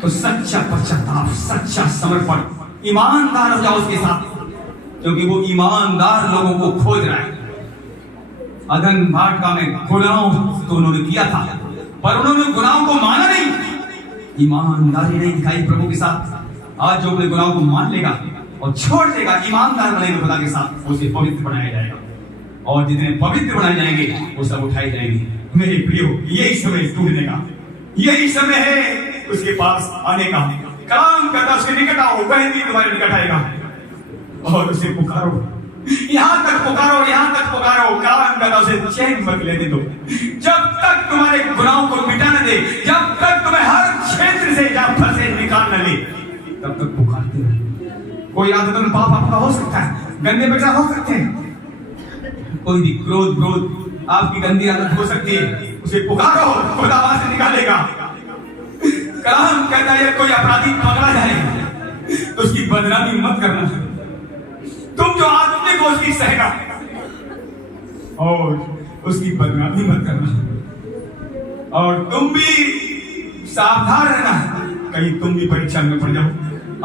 तो सच्चा पश्चाताप, सच्चा समर्पण, ईमानदार हो जाओ उसके साथ, क्योंकि वो ईमानदार लोगों को खोज रहा है। अदन भाटका में गुनाहों तो उन्होंने किया था, पर उन्होंने गुनाहों को माना नहीं, ईमानदारी नहीं दिखाई प्रभु के साथ। आज जो अपने गुनाहों को मान लेगा और छोड़ देगा, ईमानदार बनेगा खुदा के साथ, उसे पवित्र बनाया जाएगा, और जितने पवित्र बनाए जाएंगे वो सब उठाए जाएंगे। मेरे प्रियो, यही समय टूटने का, यही समय है उसके पास आने का। काम करता उसके निकट आओ, वह भी तुम्हारे निकट आएगा, और उसे पुकारो, यहां तक पुकारो, यहां तक पुकारो। काम करता उसे चैन मत लेने दो, जब तक तुम्हारे गुनाहों को मिटा न दे, जब तक तुम्हें हर क्षेत्र से जहां फंसे निकाल न ले, तब तक पुकारते रहो। कोई आदतन पाप आपका हो सकता है, गंदे बचा हो सकते हैं, कोई भी क्रोध आपकी गंदी आदत हो सकती है, उसे पुकारो, खुदा वहां से निकालेगा। कलाम कहता है कोई अपराधी पकड़ा जाए तो उसकी बदनामी मत करना, तुम जो आदमी को उसकी सहना और उसकी बदनामी मत करना, और तुम भी सावधान रहना, कहीं तुम भी परीक्षा में पड़ जाओ।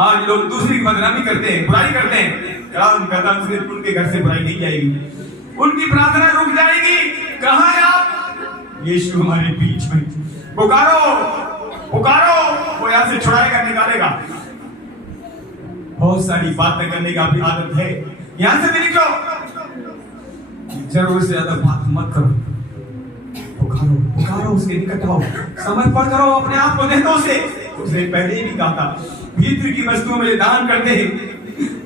आज लोग दूसरी की बदनामी करते हैं, बुराई करते हैं, कलाम कहता है उनके घर से बुराई नहीं जाएगी, उनकी प्रार्थना रुक जाएगी। कहां है आप? यीशु हमारे बीच में, पुकारो पुकारो, वो यहां से छुड़ाएगा, निकालेगा। बहुत सारी बातें करने की आपकी आदत है, यहां से भी निकलो, जरूर से ज्यादा बात मत करो, पुकारो पुकारो, उसके निकट आओ, समर्पण करो, अपने आप को दे दो उसे। उसने पहले ही भी कहा था, भीतर की वस्तुओं में दान कर दे,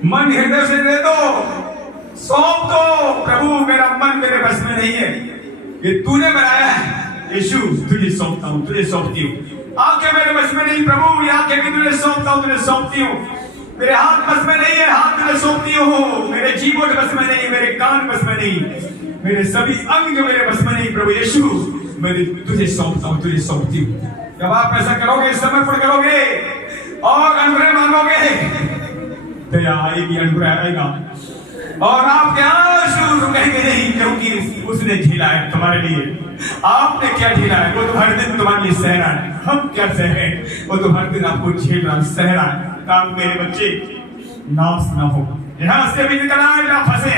मन हृदय से दे दो, सौंप दो। प्रभु मेरा मन मेरे बस में नहीं है, ये तूने बनाया है, यीशु तुझे सौंपता हूँ, तुझे सौंपती हूँ। आंखें मेरे बस में नहीं प्रभु, ये आंखें भी तुझे सौंपता हूँ, तुझे सौंपती हूँ। मेरे हाथ बस में नहीं है, हाथ तुझे सौंपती हूँ। मेरे जीवन बस में नहीं, मेरे कान बस में नहीं, मेरे सभी अंग जो मेरे बस में नहीं, प्रभु यीशु मैं तुझे सौंपता हूँ, तुझे सौंपती हूँ। जब आप ऐसा करोगे, समर्पण करोगे और अनुग्रह मांगोगे, दया आएगी, अनुग्रह आएगा, और आपके आंसू रुकेंगे नहीं, क्योंकि उसने झेला है तुम्हारे लिए। आपने क्या झेला है, वो तो हर दिन तुम्हारे लिए सह रहा है। हम क्या सहे, वो तो हर दिन आपको झेल रहा, सह रहा है। ताकि मेरे बच्चे नाश ना हो, यहां से भी निकल आए, ना फंसे।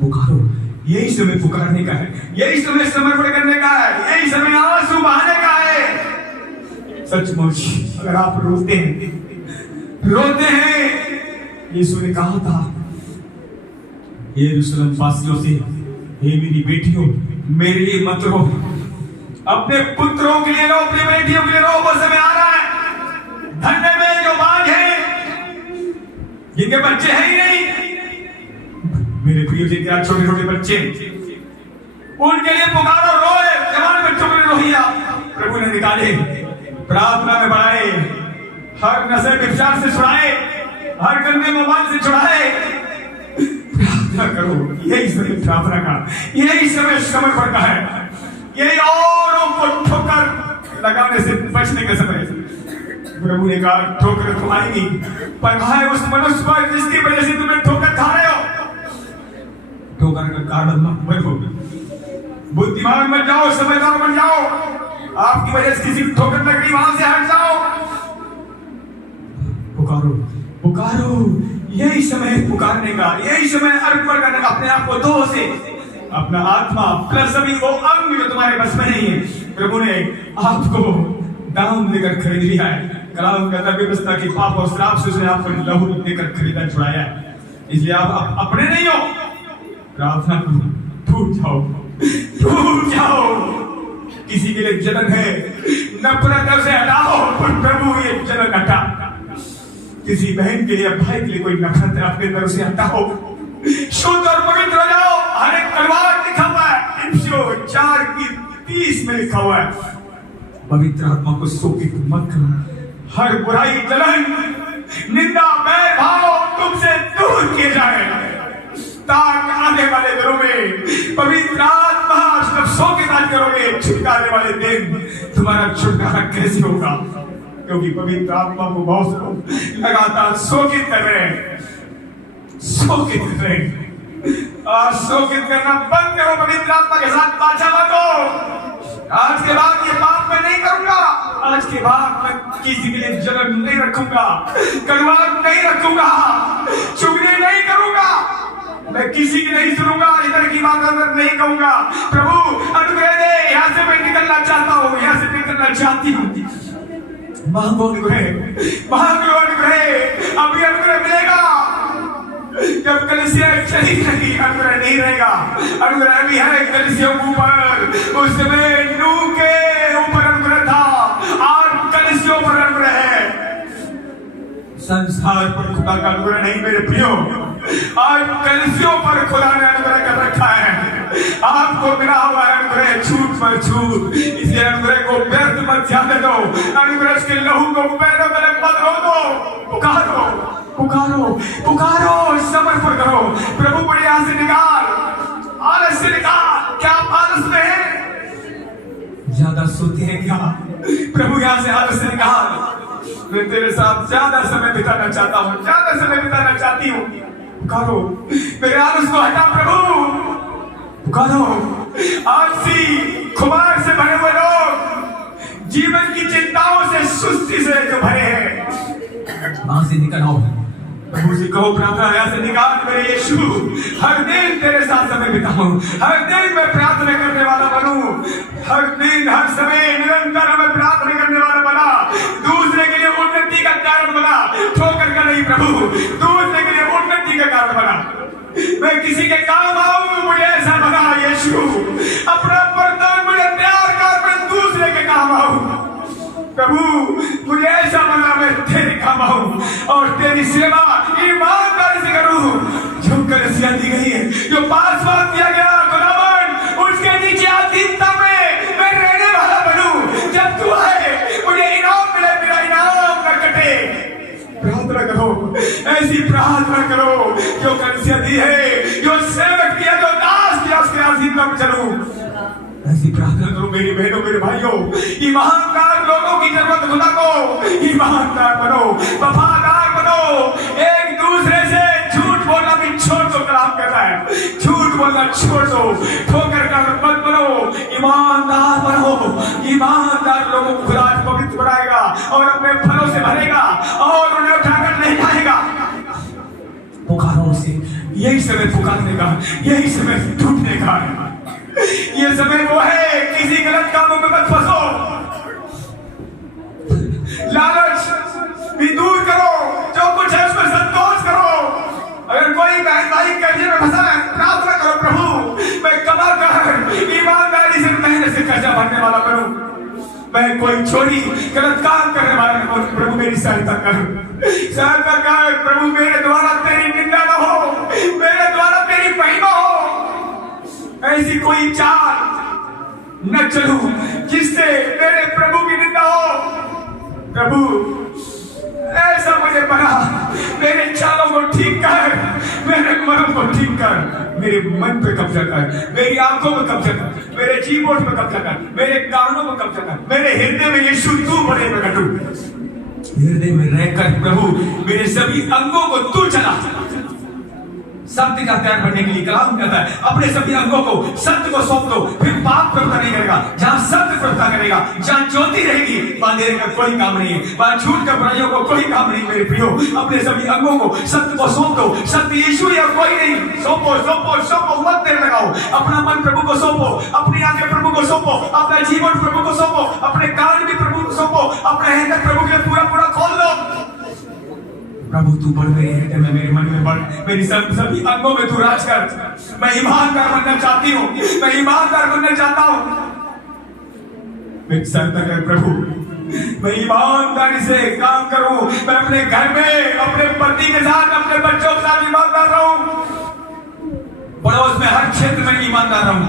पुकारो, यही समय पुकारने का है, यही समय समर्पण करने का है, यही समय आंसू बहाने का है। सचमुच अगर आप रोते हैं, यीशु ने कहा था यरूशलेम वासियों से, हे मेरी बेटियों, मेरे लिए मत रो, अपने पुत्रों के लिए रो, अपनी बेटियों के लिए रो, वो समय आ रहा है। धन्य में जो बाग है, जिनके बच्चे हैं ही नहीं, मेरे प्रिय जिनके छोटे छोटे बच्चे, उनके लिए पुकारो, रोए, जवान बच्चों के लिए रोइया। प्रभु ने निकाले, प्रार्थना में बढ़ाए, हर नशे विचार से छुड़ाए, हर गंदे मोबाइल से छुड़ाए। प्रार्थना करो, यही समय प्रार्थना का, यही समय समर्पण का है, यही औरों को ठोकर लगाने से बचने का समय। प्रभु ने कहा ठोकर तो आएगी, पर है उस मनुष्य पर जिसकी वजह से तुम्हें ठोकर खा रहे हो। ठोकर का कारण मत बनो, बुद्धिमान बन जाओ, समझदार बन जाओ। आपकी वजह से किसी ठोकर लग रही, वहां से हट जाओ। पुकारो पुकारो, यही समय है पुकारने का, यही समय अर्पण करने का, अपने आप को दो से, अपना आत्मा प्लस सभी वो अंग जो तुम्हारे बस में नहीं है। प्रभु ने आपको दाम लेकर खरीद लिया है। कलाम कहता है व्यवस्था की पाप और श्राप से उसने आपको लहू देकर खरीदा, छुड़ाया है। इसलिए आप अपने नहीं हो, प्रार्थना करो, टूट जाओ, टूट जाओ। किसी के लिए जलन है, नफरत से हटाओ, प्रभु ये जलन हटा। किसी बहन के लिए, भाई के लिए कोई नफरत है, अपने तरफ से हटाओ, शुद्ध और पवित्र हो जाओ। हर एक तलवार लिखा हुआ है, इफ्सियों 4:30 में लिखा हुआ है, पवित्र आत्मा को शोकित मत करना। हर बुराई, जलन, निंदा, बैर भाव तुमसे दूर किए जाए, ताकि आने वाले दिनों में पवित्र आत्मा जब शोकित करोगे, छुटकारे वाले दिन तुम्हारा छुटकारा कैसे होगा? क्योंकि पवित्र आत्मा को बहुत लोग लगातार शोकित कर रहे हैं, शोकित कर रहे हैं। और शोकित करना बंद करो, पवित्र आत्मा के साथ पाछा मत हो। आज के बाद ये पाप मैं नहीं करूंगा, आज आज के बाद मैं किसी के लिए जलन नहीं रखूंगा, कड़वा नहीं रखूंगा, चुगली नहीं करूंगा, मैं किसी की नहीं सुनूंगा, इधर की बात अंदर नहीं कहूंगा। प्रभु अनुग्रह दे, यहाँ से मैं निकलना चाहता हूँ, यहाँ से निकलना चाहती हूँ। मांगो अनुग्रह, मांगो अनुग्रह, अभी अनुग्रह मिलेगा। जब कलीसिया चली नहीं, अनुग्रह नहीं रहेगा। अनुग्रह अभी है कलीसियों के ऊपर, उस समय नूह के ऊपर अनुग्रह था, आज कलीसियों पर अनुग्रह है। संसार पर खुदा का अनुग्रह नहीं मेरे प्रियो, आज कलीसियों पर खुदा ने अनुग्रह कर रखा है। आपको मिला हुआ है अनुग्रह छूट पर छूट, इसलिए अनुग्रह को व्यर्थ मत जाने दो, अनुग्रह के लहू को पैरों तले मत रो दो। पुकारो पुकारो पुकारो, समर्पण करो। प्रभु को यहाँ से निकाल, आलस से निकाल। क्या आप आलस में हैं? ज्यादा सोते हैं क्या? प्रभु यहाँ से आलस से निकाल। मैं तेरे साथ ज्यादा समय बिताना चाहता हूँ, ज्यादा समय बिताना चाहती हूँ। पुकारो, मेरे आलस को हटा प्रभु। पुकारो, आलसी खुमार से भरे हुए लोग, जीवन की चिंताओं से, सुस्ती से जो भरे हैं, वहां से निकल आओ। प्रभु जी को प्रार्थना यहाँ से निकाल मेरे यीशु। हर दिन तेरे साथ समय बिताऊं, हर दिन मैं प्रार्थना करने वाला बनूं, हर दिन हर समय निरंतर मैं प्रार्थना करने वाला बना, दूसरे के लिए उन्नति का कारण बना, ठोकर का नहीं प्रभु, दूसरे के लिए उन्नति का कारण बना। मैं किसी के काम आऊं, मुझे ऐसा बना यीशु। अपना बर्तन मुझे तैयार कर, मैं दूसरे के काम आऊं। प्रभु मुझे ऐसा बना, मैं तेरे काम आऊं और तेरी सेवा ईमानदारी से करूं। जो कलीसिया दी गई है, जो पासवान दिया गया खुदावन, उसके नीचे आधीनता में मैं रहने वाला बनूं। जब तू आए मुझे इनाम मिले, मेरा इनाम न कटे। प्रार्थना करो, ऐसी प्रार्थना करो जो कलीसिया दी है, जो सेवक दिया, जो दास दिया, उसके आधीनता में चलूं। ऐसी प्रार्थना करो मेरी बहनों, मेरे भाइयों। ईमानदार लोगों की जरूरत खुदा को, ईमानदार बनो, वफादार बनो, एक दूसरे से झूठ बोलना भी छोड़ दो। कलाम कहता है झूठ बोलना छोड़ दो, ठोकर का मत बनो, ईमानदार बनो। ईमानदार लोगों को खुदा पवित्र बनाएगा और अपने फलों से भरेगा और उन्हें उठाकर ले जाएगा। पुकारो उसे, यही समय पुकारने का, यही समय टूटने का है। ये समय वो है, किसी गलत कामों में मत फंसो। लालच भी दूर करो, जो कुछ है उसमें संतोष करो। अगर कोई बहन भाई कर्जे में फंसा है, प्रार्थना करो प्रभु मैं कमा कर ईमानदारी से, मेहनत से कर्जा भरने वाला बनूं। मैं कोई चोरी गलत काम करने वाला नहीं। प्रभु मेरी सहायता कर, सहायता कर प्रभु। मेरे द्वारा तेरी निंदा न हो, मेरे द्वारा तेरी महिमा हो। ऐसी कोई चाल न चलूं जिससे मेरे प्रभु की निंदा हो। प्रभु ऐसा मुझे बना, मेरे चालों को ठीक कर, मेरे मन को ठीक कर, मेरे मन पे कब्जा कर, मेरी आंखों पे कब्जा कर, मेरे जीवन पे कब्जा कर, मेरे कानों पे कब्जा कर, मेरे हृदय में यीशु तू बड़े प्रकट हो। हृदय में रहकर प्रभु मेरे सभी अंगों को तू चला। सत्य का त्याग करने के लिए कलाम कहता है अपने सभी अंगों को सत्य को सौंप दो, फिर पाप प्रभुता नहीं करेगा। जहां सत्य प्रभुता करेगा, जहां ज्योति रहेगी, वहां देर का कोई काम नहीं है, वहां झूठ का बुराइयों को कोई काम नहीं। मेरे प्रियो, अपने सभी अंगों को सत्य को सौंप दो। सत्य यीशु ही और कोई नहीं। सौंपो सौंपो सौंपो, मत देर लगाओ। अपना मन प्रभु को सौंपो, अपनी आंखें प्रभु को सौंपो, अपना जीवन प्रभु को सौंपो, अपने कान भी प्रभु को सौंपो, अपना हृदय प्रभु के पूरा पूरा खोल दो। प्रभु तू बढ़, मेरे हृदय में, मेरे मन में बढ़, मेरी सभी अंगों में तू राज कर। मैं ईमानदार बनना चाहती हूँ, मैं ईमानदार बनना चाहता हूँ। सहायता कर प्रभु, मैं ईमानदारी से काम करूं। मैं अपने घर में, अपने पति के साथ, अपने बच्चों के साथ ईमानदार रहूं, पड़ोस में, हर क्षेत्र में ईमानदार रहूं।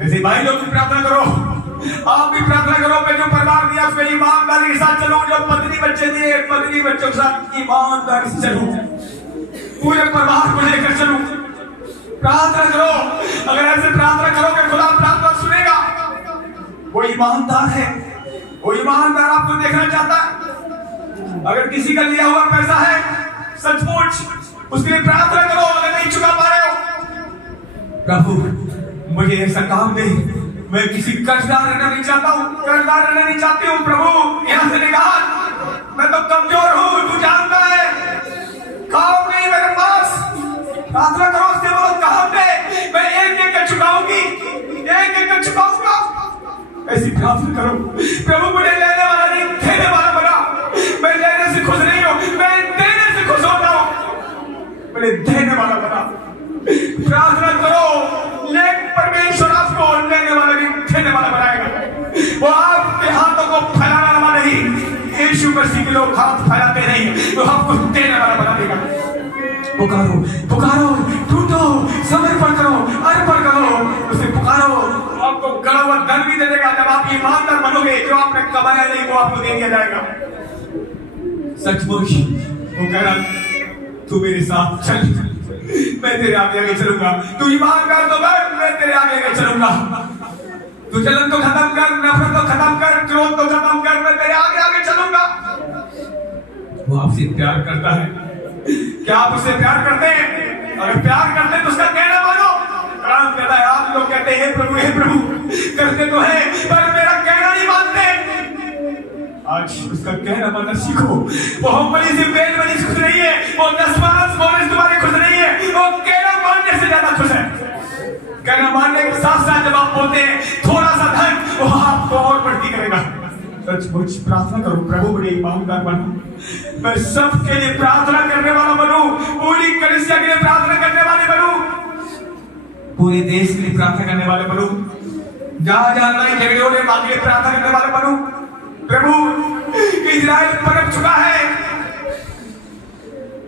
ऐसे भाई लोग भी प्रार्थना करो, आप भी प्रार्थना करो। मैं जो परिवार दिया उसमें ईमानदारी के साथ चलूं, जो पत्नी बच्चे दिए पत्नी बच्चों के साथ ईमानदारी से चलूं, पूरे परिवार को लेकर चलूं। प्रार्थना करो, अगर ऐसे प्रार्थना करोगे खुदा प्रार्थना सुनेगा। वो ईमानदार है, वो ईमानदार आपको देखना चाहता है। अगर किसी का लिया हुआ पैसा है, सचमुच उसके लिए प्रार्थना करो। अगर नहीं चुका पा रहे हो, प्रभु मुझे ऐसा काम दे मैं किसी कर्जदार रहना नहीं चाहता हूँ, कर्जदार रहना नहीं चाहती हूँ प्रभु। यहाँ से निकाल, मैं तो कमजोर हूँ, तू जानता है। कहाँ नहीं मेरे पास, प्रार्थना करो उससे, बोलो कहाँ पे, मैं एक एक कर चुकाऊंगी, एक एक कर चुकाऊंगा। ऐसी प्रार्थना करो, प्रभु मुझे लेने वाला नहीं देने वाला बना। मैं लेने से खुश नहीं हूँ, मैं देने से खुश होता हूँ। मुझे देने वाला बना। प्रार्थना करो, लेकिन परमेश्वर आपको लेने वाला नहीं देने वाला बनाएगा। वो आपके हाथों को फैलाने वाला नहीं, यीशु मसीह के लोग हाथ फैलाते नहीं, वो आपको देने वाला बना देगा। पुकारो पुकारो, टूटो, समर्पण करो, अर्पण करो, उसे पुकारो, आपको गड़ा हुआ धन भी दे देगा। जब आप ईमानदार बनोगे, जो आपने कमाया नहीं वो आपको दे दिया जाएगा। सचमुच वो कह रहा, तू मेरे साथ चल, मैं तेरे आगे आगे चलूंगा। तू ईमानदार तो मैं तेरे आगे आगे चलूंगा। तू जलन तो खत्म कर, नफरत तो खत्म कर, क्रोध तो खत्म कर, मैं तेरे आगे आगे चलूंगा। वो आपसे प्यार करता है। क्या आप उससे प्यार करते हैं? अगर प्यार करते हैं तो उसका कहना मानो। राम कहता है, आप लोग कहते हैं हे प्रभु, करते तो है पर मेरा कहना नहीं मानते। आज उसका कहना मानना सीखो। वो हुम्बली से पेट में खुश नहीं है, वो 10 बोनस तुम्हारे खुश नहीं है, वो कहना मानने से ज्यादा खुश है। कहना मानने के साथ साथ जब आप बोलते हैं थोड़ा सा धन, वो आपको और बढ़ती करेगा। सचमुच प्रार्थना करो, प्रभु मुझे ईमानदार बनो, मैं सबके लिए प्रार्थना करने वाला बनूं, पूरी कलीसिया के लिए प्रार्थना करने वाले बनूं, पूरे देश के लिए प्रार्थना करने वाले बनूं, जहां जहां लड़ाई झगड़े हो रहे हैं वहां के लिए प्रार्थना करने वाले बनूं। प्रभु इजराइल पलट चुका है,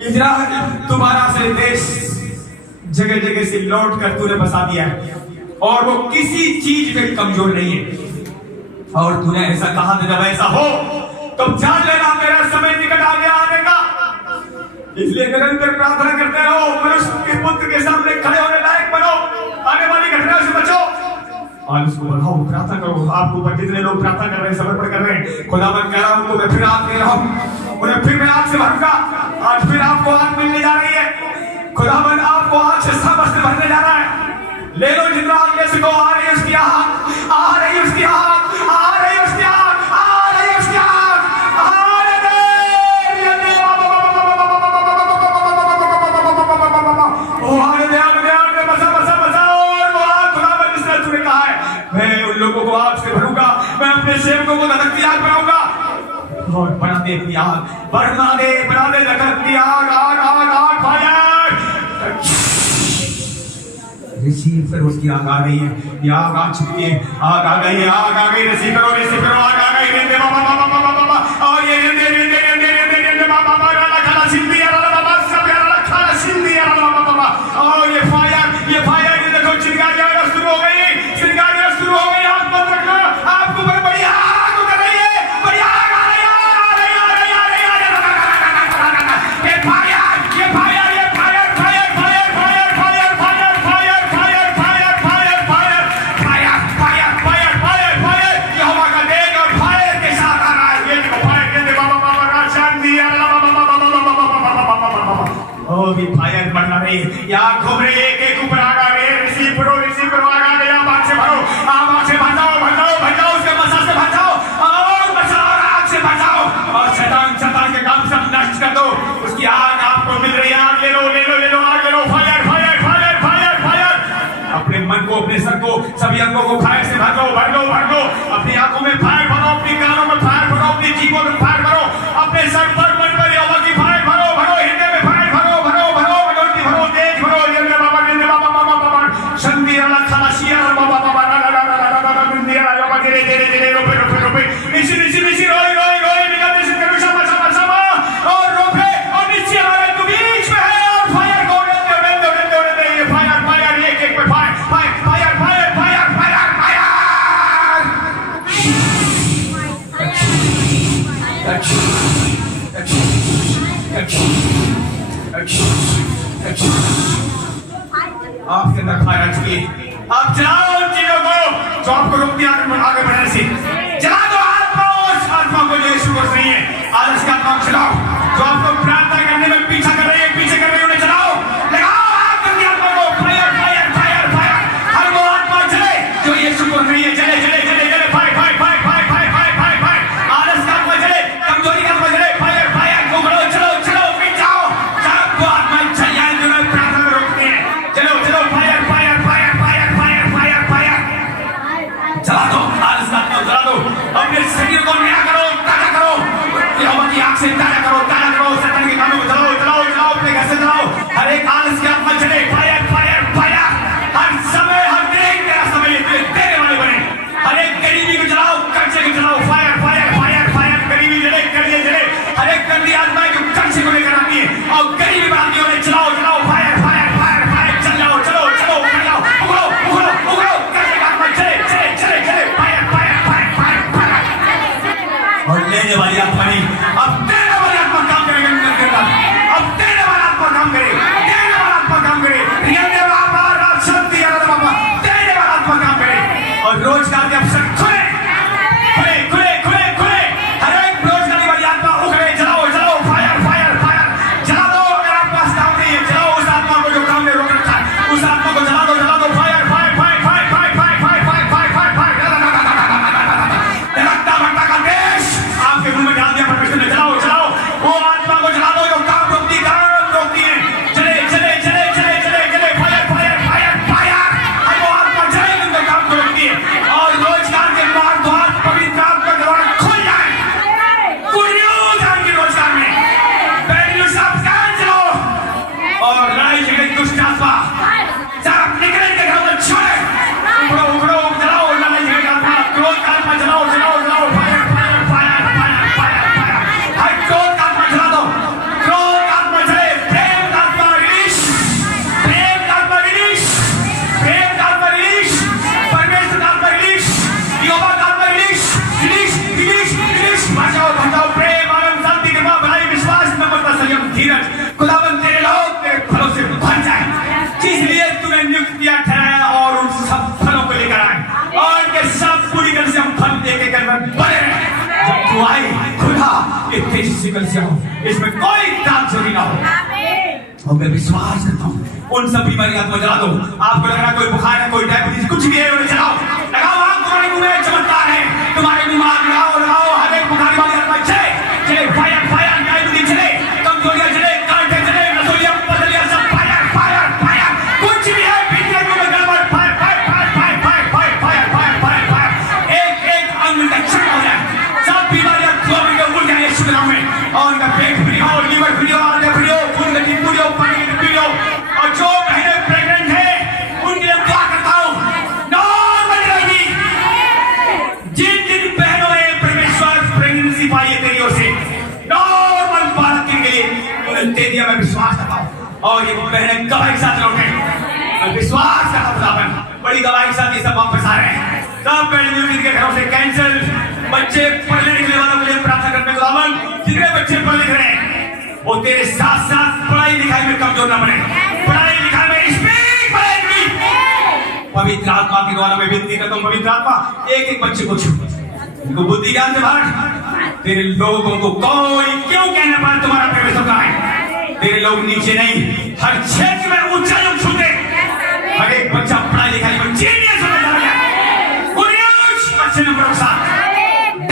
इजराइल दोबारा से देश जगह जगह से लौट कर तूने बसा दिया है, और वो किसी चीज में कमजोर नहीं है। और तूने ऐसा कहा था, जब ऐसा हो तो जान लेना मेरा समय निकट आ गया आने का। इसलिए निरंतर प्रार्थना करते रहो, मनुष्य के पुत्र के सामने खड़े होने लायक बनो, आने वाली घटनाओं से बचो और उसको बढ़ाओ। प्रार्थना करो। आपको ऊपर जितने लोग प्रार्थना कर रहे हैं, समर्पण कर रहे हैं, खुदावन कह रहा हूं उनको मैं फिर आग दे रहा हूं, उन्हें फिर मैं आग से भरूंगा। आज फिर आपको आग मिलने जा रही है। खुदावन आपको आग से समस्त भरने जा रहा है। ले लो जितना आग ले सको। आ रही है उसकी आग, आ रही है उसकी आग, आ रही है उसकी आग, आ रही है उसकी आग, आ रही है। ओ आगे दे, आगे दे, आगे बसा बसा बसा। और वो आग खुदावन जिस तरह तूने कहा है, मैं उन लोगों को आग से भरूंगा, मैं अपने सेवकों को धधकती आग बनाऊंगा। और बना दे अपनी आग, बना दे धधकती आग, आग आग आग फायर। रिसीव करो, उसकी आग आ गई है, ये आग आ चुकी है, आग आ गई है, आग आ गई। रिसीव करो, आग आ गई। रेंदे बाबा बाबा बाबा बाबा, और ये रेंदे रेंदे रेंदे रेंदे रेंदे बाबा बाबा, राला खाला सिंधी राला बाबा, सब राला खाला सिंधी राला बाबा बाबा। और ये फायर ये देखो, चिंगारियां शुरू हो गई, चिंगारियां शुरू हो गई। आग बंद रखो, आपको ऊपर बड़ी आग उतर रही है, बड़ी आग आ रही है, आ रही है, आ रही है, आ रही है, आ रही है। ये फायर भी फायर बढ़ना रही है, यार घूम रही है, एक एक ऊपर आग आ गई है। रिसीव करो, आग आ गई। आप आग से भरो, आप आग से भजाओ, उसके मसा से भजाओ, और बचाओ, आग से भजाओ, और शैतान के काम सब नष्ट कर दो। उसकी आग आपको मिल रही है। आग ले लो, आग ले लो। फायर अपने मन को, अपने सर को, सभी अंगों को फायर से भर दो। अपनी आंखों में फायर भरो, अपनी कानों में फायर भरो, अपनी जीभों में फायर भरो, अपने सर पर मन पर यहोवा की फायर भरो, हृदय में फायर भरो, तेज भरो। शंदी वाला खाना शिया बाबा धीरे रोपे निशी रोई निकलते से कभी sama और रोपे और नीचे हमारे तो बीच में है। और फायर को उड़ते ये फायर एक पे फायर। आपके अंदर फायर आ चुकी है। आप जलाओ उन चीजों को जो आपको रोकती है आगे बढ़ने से। जला दो आत्मा को जो यीशु को नहीं है। आलस का आत्मा चलाओ, जो आपको प्रार्थना करने में पीछे कर रही है उन्हें चलाओ। लगाओ आग की आत्मा को। फायर हर वो आत्मा चले जो यीशु को नहीं है। जला दो, आलस का आत्मा जला दो, अपने शरीर को नया करो, ताजा करो, यहोवा की आंख से ताजा करो, शैतान के कामों को जलाओ, जलाओ, जलाओ, अपने घर से जलाओ, हर एक आलस की आत्मा जले, फायर, फायर, फायर, हर समय, हर दिन तेरा समय देने वाले बने, हर एक गरीबी को जलाओ, कर्जे को जलाओ, फायर, फायर, फायर, फायर, गरीबी जले, कर्जे जले, हर एक गंदी आत्मा जो कर्जे को लेकर आती है और गरीबी बनाती है, जलाओ, जलाओ, फायर, फायर, फायर, फायर, चल जाओ, चलो, चलो, उड़ जाओ, उगलो, उगलो, उगलो, कर्जे का आत्मा चले, चले, चले, चले, fire, fire, fire, fire, fire, और लेने वाली आत्मा नहीं, अब देने वाली आत्मा काम करेगा, अब देने वाला आत्मा काम करे, देने वाला आत्मा काम करे, देने वाला शक्ति बाबा, देने वाला आत्मा काम करे, और रोजगार के अवसर खुले, खुले, खुले, खुले, खुले, हर एक रोजगारी वाली आत्मा उगले, जलाओ, जलाओ, फायर, फायर, फायर, जला दो, अगर आपके पास काम नहीं है, जलाओ उस आत्मा को जो काम में रोक रखा है, उस आत्मा को जला दो, fire, fire, fire, fire, fire, fire, fire, fire, fire, fire, fire, लगता भटका का देश आपके मुंह में डाल दिया परमेश्वर ने, जलाओ, जलाओ, वो आत्मा को जला दो जो काम रोकती है, चले, चले, चले, चले, चले, चले, फायर, फायर, फायर, फायर, हर वो आत्मा जले उनके काम को रोकती है, और रोजगार के द्वार पवित्र आत्मा के द्वारा खुल जाए, कुरियों जाएंगे रोजगार में, बैरियर साहब कान चलो, और लड़ाई झगड़े दुष्ट आत्मा साहब निकले के घरों में छोड़े, उखड़ो, उखड़ो, जलाओ, लड़ाई झगड़े का आत्मा, क्रोध का आत्मा जलाओ, जलाओ, जलाओ, fire, fire, fire, fire, fire, fire, हर क्रोध का आत्मा जला दो, क्रोध का आत्मा जले, प्रेम का आत्मा रिलीज, प्रेम का आत्मा रिलीज, प्रेम का आत्मा रिलीज, परमेश्वर का आत्मा रिलीज, यहोवा का आत्मा रिलीज, रिलीज, रिलीज, रिलीज, बचाओ, बचाओ, प्रेम, आनंद, शांति, कृपा, भलाई, विश्वास, नम्रता, संयम, धीरज, खुदावंद तेरे लोग तेरे फलों से भर जाए, इसलिए तुम्हें नियुक्त किया, ठहराया और उन सब फलों को लेकर आए, और इनके सब पूरी तरह से हम फल देके कर बने रहे, जब तू आए खुदा ये तेजी से कल से हो, इसमें कोई दाग चोरी ना हो, और मैं विश्वास करता हूँ उन सब बीमारियां को जला दो, आपको लग रहा कोई बुखार है, कोई डायबिटीज, कुछ भी है, उन्हें जलाओ, लगाओ आग, तुम्हारे मुंह में चमत्कार है, तुम्हारे मुंह में आग लगाओ, लगाओ, हर एक बुखार वाली आत्मा चले, चले, फायर, फायर, डायबिटीज चले, कमजोरियां चले, कांटे चले, नसोलियां, पथरियां, सब फायर, फायर, फायर, कुछ भी है, बीतिया मुंह में गड़बड़, fire, fire, fire, fire, fire, fire, fire, fire, fire, fire, एक अंग का चक्कर हो जाए, सब बीमारियां धुआं में उड़ जाए यीशु के नाम में, और उनका पेट फ्री हो, लीवर फ्री हो, आंखें फ्री हो, खून गति पूरी हो, पानी की फ्री हो, और जो बहनें प्रेग्नेंट है उनके लिए दुआ करता हूँ, नॉर्मल रहेगी, जिन बहनों ने परमेश्वर प्रेगनेंसी पाई है तेरी ओर से, नॉर्मल बालक के लिए उन्हें दे दिया, मैं विश्वास करता हूँ, और ये बहनें गवाही के साथ लौटे, मैं विश्वास करता हूँ खुदावन, बड़ी गवाही के साथ ये सब वापस आ रहे हैं, सब बेड जिनके घरों से कैंसर, बच्चे पढ़ने लिखने वालों के लिए प्रार्थना करने खुदावन, जिनके बच्चे पढ़ लिख रहे हैं वो तेरे साथ साथ पढ़ाई लिखाई में कमजोर ना बने, पढ़ाई लिखाई में स्पीड बढ़ेगी, पवित्र आत्मा के द्वारा मैं विनती करता हूँ, पवित्र आत्मा एक एक बच्चे को छू, उनको बुद्धि ज्ञान से भर, तेरे लोगों को कोई क्यों कहने पर तुम्हारा प्रवेश होता है, तेरे लोग नीचे नहीं, हर क्षेत्र में ऊंचाइयों छूते, हर एक बच्चा पढ़ाई लिखाई में जीनियस होने जा रहा है, कुरियोस अच्छे नंबर के साथ,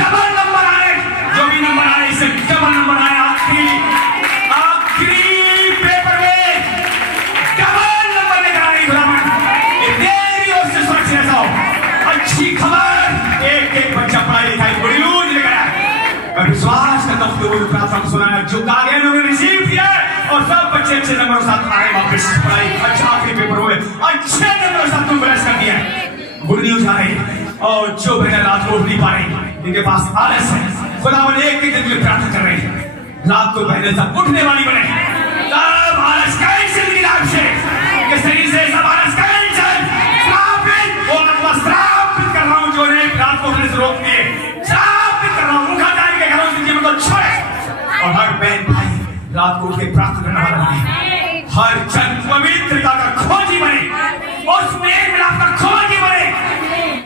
डबल नंबर आए, जो भी नंबर आए इससे डबल नंबर आए, आखिरी पेपर में डबल नंबर लेकर आए खुदावन, ये तेरी ओर से सुरक्षित हो, अच्छी खबर, एक एक बच्चा पढ़ाई लिखाई बड़ी यूज लेकर आए, मैं विश्वास करता हूँ कि प्रार्थना को सुना है, जो कागज उन्होंने रिसीव किया और सब बच्चे अच्छे नंबरों के साथ आए वापस, पढ़ाई अच्छा आखिरी पेपर हुए, अच्छे नंबरों के साथ तुम ब्लेस कर दिया, गुड न्यूज आ रही, और जो बहन रात को उठ नहीं पा रही, इनके पास आलस है, खुदावन एक एक दिन के लिए प्रार्थना कर रहे हैं, रात को पहले सब उठने वाली बने, सब आलस कैंसिल की लाइफ से, इनके शरीर से सब आलस कैंसिल, श्रापित, वो आत्मा श्रापित कर रहा हूँ जो ने रात को उठने से रोकती है, श्रापित कर रहा हूँ, उठा जाएंगे घरों से जीवन को छोड़े, और हर बहन भाई रात को उठ के प्रार्थना करने वाला बने, हर जन पवित्रता का खोजी बने, उस मेल मिलाप का खोजी बने,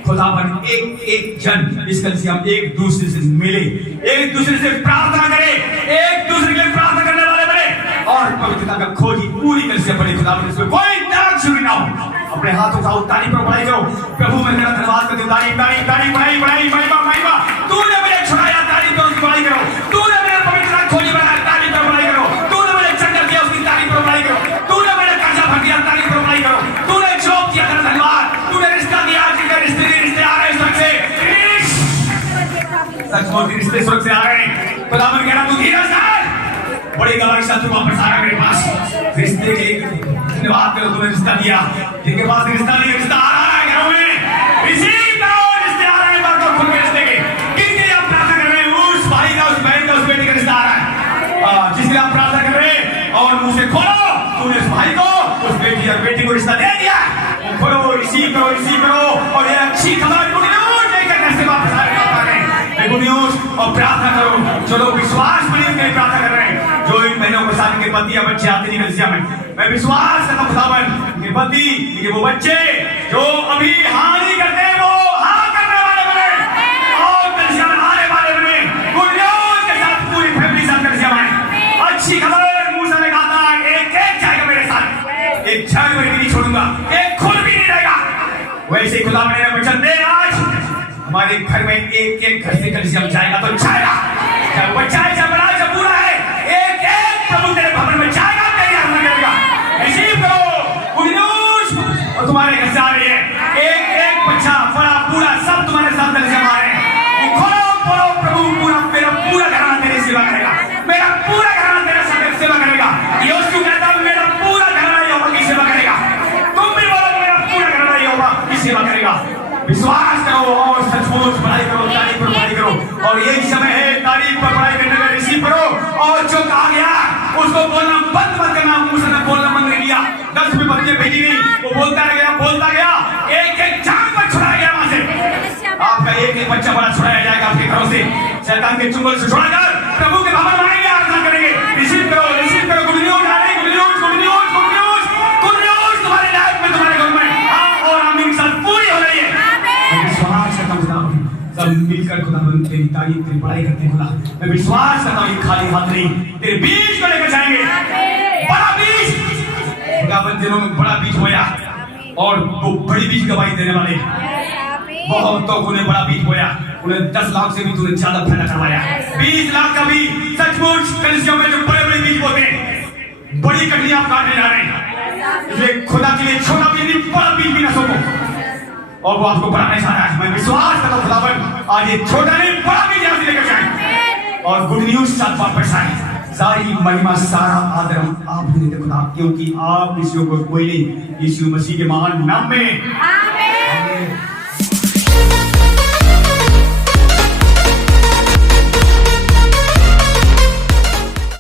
खुदावन एक एक जन इस कल से हम एक दूसरे से मिले, एक दूसरे से प्रार्थना करें, एक दूसरे के लिए प्रार्थना करने वाले बने, और पवित्रता का खोजी पूरी तरह से बने, खुदावन इसमें कोई दाग चूरी ना हो, अपने हाथ उठाओ, तारीफ पर बढ़ाई करो, प्रभु मैं तेरा धन्यवाद करती हूँ, तारीफ तारीफ तारीफ बढ़ाई बढ़ाई महिमा महिमा, तूने मुझे छुड़ाया, तारीफ पर उसकी बढ़ाई करो, तूने मेरा पवित्रता खोजी बनाया, तारीफ पर बढ़ाई करो, तूने मुझे चंगा दिया उसकी तारीफ पर बढ़ाई करो, तूने मेरा कर्जा भर दिया, तारीफ पर बढ़ाई करो, तूने जॉब दिया, धन्यवाद, तूने रिश्ता दिया, जिनके रिश्ते आ रहे हैं रिश्ते सुरक्षित आ रहे हैं। खुदावन कह रहा तू धीरज धर, बड़ी गवाही शत्रु वापस आ रहा मेरे पास। रिश्ते के धन्यवाद करो, तुम्हें रिश्ता दिया, जिनके पास रिश्ता नहीं, रिश्ता आ रहा है घरों में। रिसीव करो, रिश्ते आ रहे हैं, बात करो खुल के रिश्ते के। किनके आप प्रार्थना कर रहे हैं? उस भाई का, उस बहन का, उस बेटे का रिश्ता आ रहा है जिसके आप प्रार्थना कर रहे हैं। और मुंह से खोलो, तूने उस भाई को, उस बेटी और बेटी को रिश्ता दे दिया। खोलो, रिसीव करो, रिसीव करो। और ये अच्छी खबर गुड न्यूज़ लेकर घर से वापस आ रहे हैं, गुड न्यूज़। और प्रार्थना करो, चलो विश्वास बड़ी के लिए प्रार्थना कर रहे हैं। जो इन बहनों के साथ के पति या बच्चे आते नहीं कलिसिया में, मैं विश्वास करता हूं खुदावन के पति, ये वो बच्चे जो अभी हानि करते हैं, वो हाँ करने वाले बने और कलिसिया में आने वाले बने। गुड न्यूज़ के साथ पूरी फैमिली साथ कलिसिया में। अच्छी खबर मूसा ने कहा था, एक एक जाएगा मेरे साथ, एक क्षण में भी नहीं छोड़ूंगा, एक खुद भी नहीं रहेगा। वैसे ही खुदा ने वचन दे, आज हमारे घर में एक एक घर से कलिसिया में जाएगा तो जाएगा, चाहे बच्चा है, चाहे बड़ा है, चाहे बूढ़ा है, एक एक प्रभु तेरे भवन में जाएगा, तेरी आराधना करेगा। रिसीव करो गुड न्यूज़। और तुम्हारे घर से आ रही है, एक एक बच्चा, बड़ा बूढ़ा, सब तुम्हारे साथ कलिसिया में आ रहे हैं। खोलो बोलो, प्रभु पूरा, मेरा पूरा घराना तेरी सेवा करेगा, मेरा पूरा घराना तेरे साथ सेवा करेगा। यहोशू कहता है, मेरा पूरा घराना यहोवा की सेवा करेगा। तुम भी बोलो, मेरा पूरा घराना यहोवा की सेवा करेगा। विश्वास करो और सचमुच पढ़ाई करो, तारीफ पर पढ़ाई करो। और यही समय है तारीफ पर पढ़ाई करने का, रिसीव करो। और जो कहा गया उसको बोलना बंद मत करना। मूसा ने बोलना बंद नहीं किया, 10 भी बच्चे भेजी गई, वो बोलता गया, एक एक जान पर छुड़ाया गया वहां से। आपका एक एक बच्चा बड़ा छुड़ाया जाएगा आपके घरों से, शैतान के चुंगल से छुड़ा कर प्रभु के भवन में आएंगे, आराधना करेंगे। रिसीव करो, रिसीव करो। गुड न्यूज़ आ रही, good news, good news, good news, good news तुम्हारे लाइफ में, तुम्हारे घर में। हाँ, और आमीन के साथ पूरी हो रही है। विश्वास करता हूँ सब मिलकर खुदावन तेरी तारीफ, तेरी बड़ाई करते हैं खुदा। मैं विश्वास करता हूँ खाली हाथ नहीं, तेरे बीज को लेकर जाएंगे। बड़ा बीज खुदावन दिनों में बड़ा बीज बोया, और वो बड़ी बीज गवाही देने वाले बहुतों को बड़ा बीज बोया। उन्हें 10 लाख से भी तूने ज्यादा फायदा करवाया, 20 लाख का भी। सचमुच कलिसिया में जो बड़े बड़े बीज बोते हैं, बड़ी कटनी आप काटने जा रहे हैं, इसलिए खुदा के लिए छोटा बीज नहीं, बड़ा बीज भी ना सोचो, और वो आपको बढ़ाने जा रहा है। मैं विश्वास करता हूं खुदावन आज ये छोटा नहीं, बड़ा भी यहां से लेकर जाए और गुड न्यूज़ साथ वापस आए। सारी महिमा, सारा आदर आप ही देते खुदा, क्योंकि आप किसी को कोई नहीं, यीशु मसीह के महान नाम में।